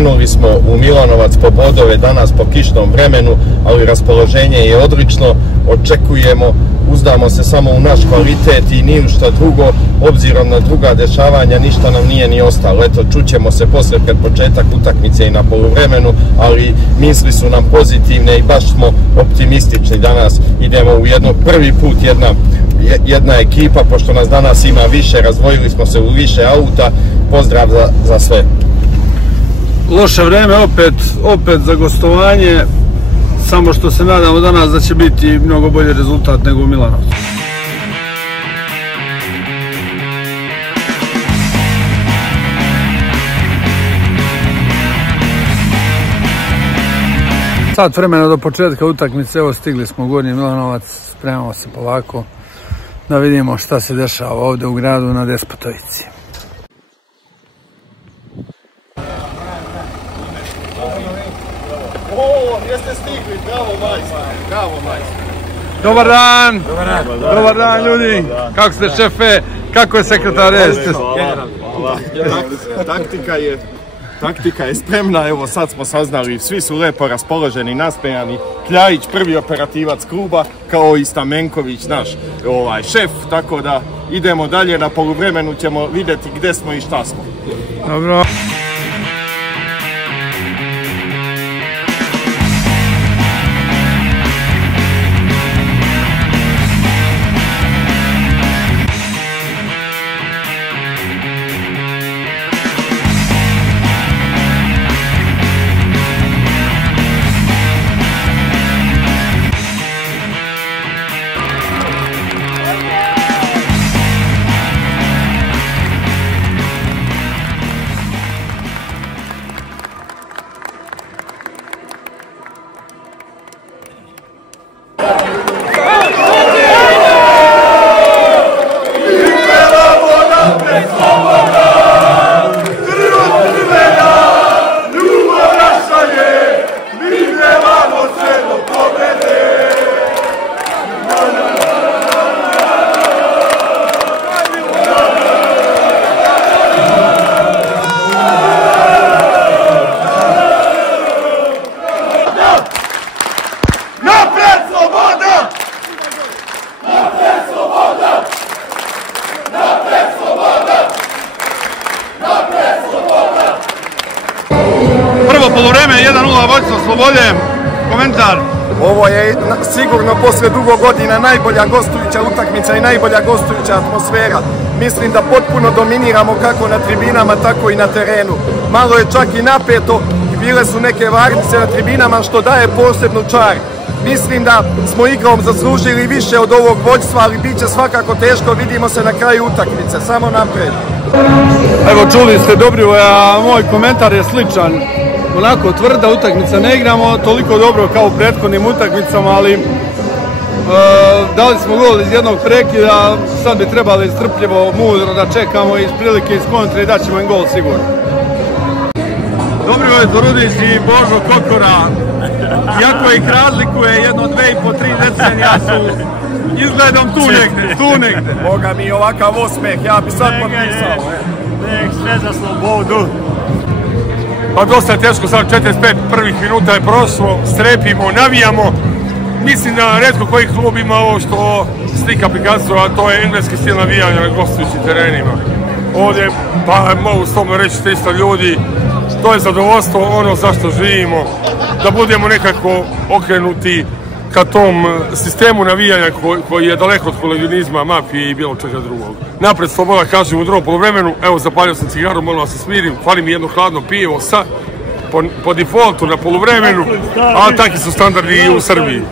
Krenuli smo u Milanovac po bodove danas po kišnom vremenu, ali raspoloženje je odlično. Očekujemo, uzdamo se samo u naš kvalitet i ni u šta drugo. Obzirom na druga dešavanja ništa nam nije ni ostalo. Eto, čućemo se poslije pred početak utakmice i na poluvremenu, ali misli su nam pozitivne i baš smo optimistični danas. Idemo u prvi put jedna ekipa, pošto nas danas ima više, razdvojili smo se u više auta. Pozdrav za sve. Loše vreme opet za gostovanje, samo što se nadamo danas da će biti mnogo bolji rezultat nego u Milanovcu. Sat vremena do početka utakmice, evo stigli smo u Gornji Milanovac, spremamo se polako da vidimo šta se dešava ovdje u gradu na Despotovici. Jeste stigli, bravo majstor. Dobar dan! Dobar dan ljudi! Kako ste šefe? Kako je sekretar? Taktika je spremna, evo sad smo saznali, svi su lepo raspoloženi, nasmejani. Kljajić, prvi operativac kluba, kao i Stamenković, naš šef, tako da idemo dalje, na poluvremenu ćemo vidjeti gdje smo i šta smo. Dobro. Poluvreme 1:0 vodstvo Slobode, komentar. Ovo je sigurno poslije dugo godina najbolja gostujuća utakmica i najbolja gostujuća atmosfera. Mislim da potpuno dominiramo kako na tribinama, tako i na terenu. Malo je čak i napeto i bile su neke varnice na tribinama, što daje posebnu čar. Mislim da smo igrom zaslužili više od ovog vođstva, ali bit će svakako teško, vidimo se na kraju utakmice, samo napred. Evo, čuli ste Dobrivoja, moj komentar je sličan. Onako tvrda utakmica, ne igramo toliko dobro kao u prethodnim utakmicama, ali dali smo gol iz jednog prekida, sad bi trebali strpljivo, mudro da čekamo iz prilike iz kontre i daćemo im gol sigurno. Dobrivoj Turudić i Božo Kokora, iako ih razlikuje jedno 2,5-3 decenija, su izgledom tu negde. Boga mi ovakav osmeh, ja bi sad potpisao. Sve za Slobodu. Pa dosta je teško, sad 45 prvih minuta je prošlo, strepimo, navijamo. Mislim da retko koji klub ima ovo što slika prikazuje, a to je engleski stil navijanja na gostujućim terenima. Ovdje, pa mogu slobodno reći 300 ljudi, to je zadovoljstvo, ono zašto živimo, da budemo nekako okrenuti ka tom sistemu navijanja koji je daleko od kolegionizma, mafije i bilo čega drugog. Napred Sloboda, kažem, u drugom poluvremenu, evo zapalio sam cigaru, molim vas se smirim, fali mi jedno hladno pivo po defaultu na poluvremenu, ali takvi su standardi i u Srbiji.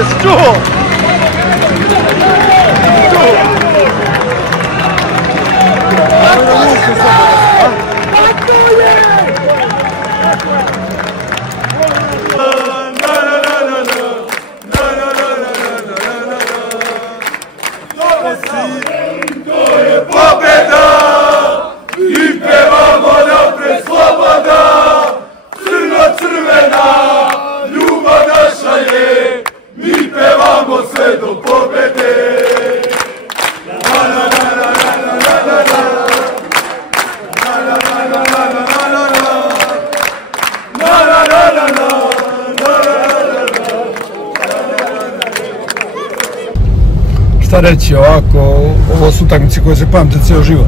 Jesi čuo? Šta reći ovako, ovo su utakmice koje se pamte cijel život.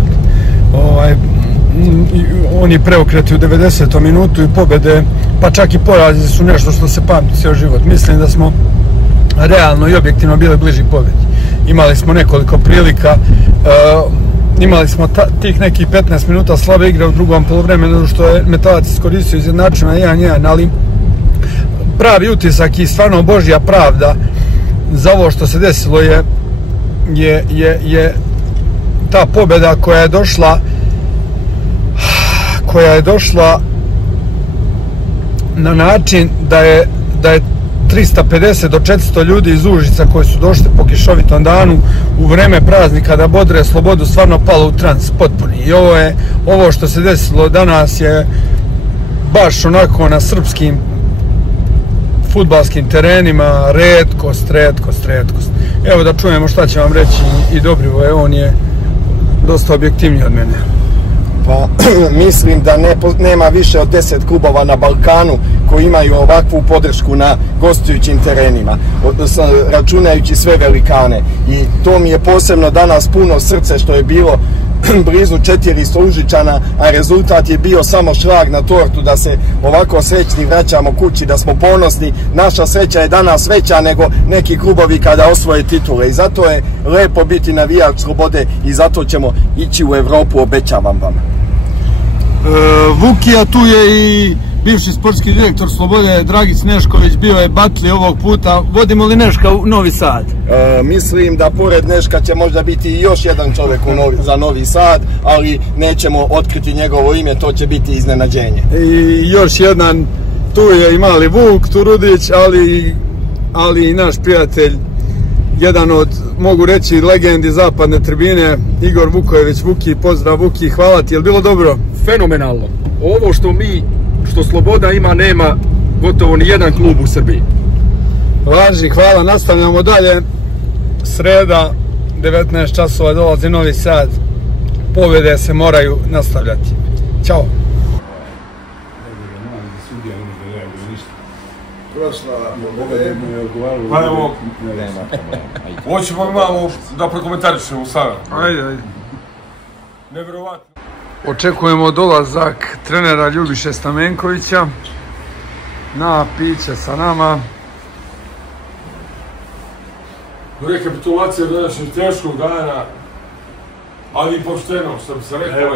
Oni preokreti u 90. minutu i pobjede, pa čak i porazi su nešto što se pamti cijel život. Mislim da smo realno i objektivno bili bliži pobjedi. Imali smo nekoliko prilika, imali smo tih nekih 15 minuta slabe igre u drugom poluvremenu što je Metalac iskoristio izjednačeno 1-1, ali pravi utisak i stvarno Božja pravda za ovo što se desilo je ta pobjeda koja je došla na način da je 350 do 400 ljudi iz Užica koji su došli po kišovitom danu u vreme praznika da bodre slobodu stvarno palo u trans potpuni. I ovo što se desilo danas je baš onako na srpskim fudbalskim terenima retkost. Evo da čujemo šta će vam reći i Dobrivoje, on je dosta objektivniji od mene. Pa mislim da nema više od 10 klubova na Balkanu koji imaju ovakvu podršku na gostujućim terenima, računajući sve velikane. I to mi je posebno danas puno srce što je bilo blizu 400 Užičana, a rezultat je bio samo šlag na tortu da se ovako srećni vraćamo kući, da smo ponosni. Naša sreća je danas veća nego neki klubovi kada osvoje titule i zato je lepo biti navijač Slobode i zato ćemo ići u Evropu, obećavam vam. Vukija, tu je i bivši sportski direktor Slobode, Dragić Nešković, bio je Batli ovog puta. Vodimo li Neška u Novi Sad? Mislim da pored Neška će možda biti i još jedan čovjek za Novi Sad, ali nećemo otkriti njegovo ime, to će biti iznenađenje. I još jedan, tu je i mali Vuk Turudić, ali i naš prijatelj, jedan od, mogu reći, legendi zapadne tribine, Igor Vukojević. Vuki, pozdrav Vuki, hvala ti, je li bilo dobro? Fenomenalno. Ovo što Sloboda ima, nema gotovo ni jedan klub u Srbiji. Važi, hvala, nastavljamo dalje. Sreda, 19 časova, dolazi Novi Sad. Pobjede se moraju nastavljati. Ćao. Pa evo, hoćemo malo da prokomentarišemo sada. Ajde. Nevjerovatno. Očekujemo dolazak trenera Ljubiše Stamenkovića na piće sa nama. Rekapitulacija današnjeg teškog dana, ali i pošteno, što bi se rekao.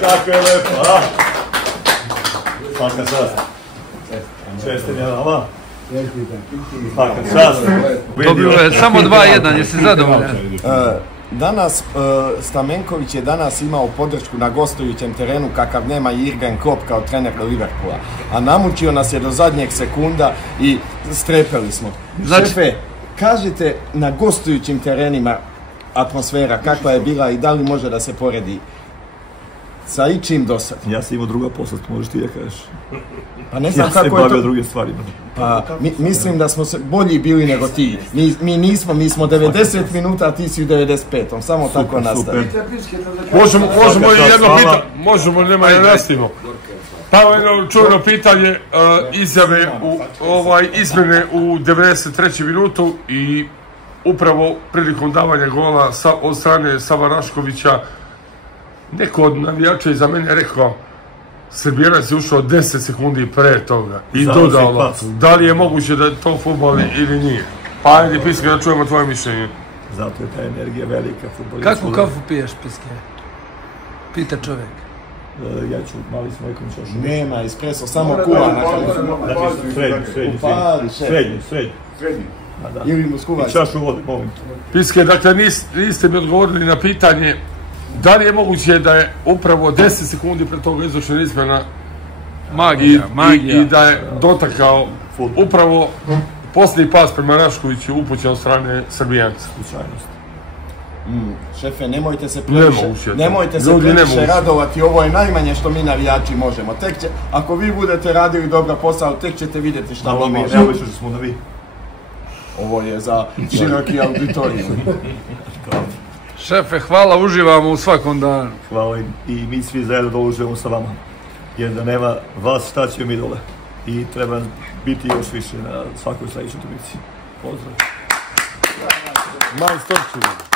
Kako je lepo, a? Svaka čast. Čestim je vama. Svaka čast. Dobro je, samo 2-1, jesi zadovoljan? Danas, Stamenković je danas imao podršku na gostujućem terenu kakav nema i Jürgen Klopp kao trener Liverpoola. A namučio nas je do zadnjeg sekunda i strepeli smo. Šefe, kažite na gostujućim terenima atmosfera kakva je bila i da li može da se poredi sa ičim do sad? Ja sam imao druga posla, možeš ti da kažeš. Pa ne znam kako je to. Ja se bavio drugim stvarima. Pa mislim da smo bolji bili nego ti. Mi nismo, mi smo 90 minuta, a ti si u 95. Samo tako nastavi. Možemo i jedno pitanje, možemo li nema nastavimo. Pa jedno čuveno pitanje, izjave, izmjene u 93. minutu i upravo prilikom davanja gola od strane Sava Raškovića, neko od navijača iza mene je rekao Srbijanac je ušao 10 sekundi pre toga i dodao loptu. Da li je moguće da je to fudbal ili nije? Pa ajde Piske da čujemo tvoje mišljenje. Zato je ta energija velika futbolista. Kakvu kafu piješ, Piske? Pita čovjek. Ja ću mali s mojkom čašu. Nema espresso, samo kuva na kraju. Srednji. Ili mu skuvaš. I čašu vode, molim. Piske, dakle niste mi odgovorili na pitanje da li je moguće da je upravo 10 sekundi pred toga izvršena izmjena magija i da je dotakao upravo posljednji pas prema Raškoviću upućen od strane Srbijanca. Slučajnost. Šefe, nemojte se previše radovati, ovo je najmanje što mi navijači možemo. Ako vi budete radili dobro posao, tek ćete vidjeti šta mi možemo. Evo što smo da vi. Ovo je za široki auditorijum. Šefe, hvala, uživamo u svakom danu. Hvala i mi svi zajedno da uživamo sa vama. Jer da nema vas, šta će mi dole. I treba biti još više na svakoj sljedećoj utakmici. Pozdrav. Majstorčina.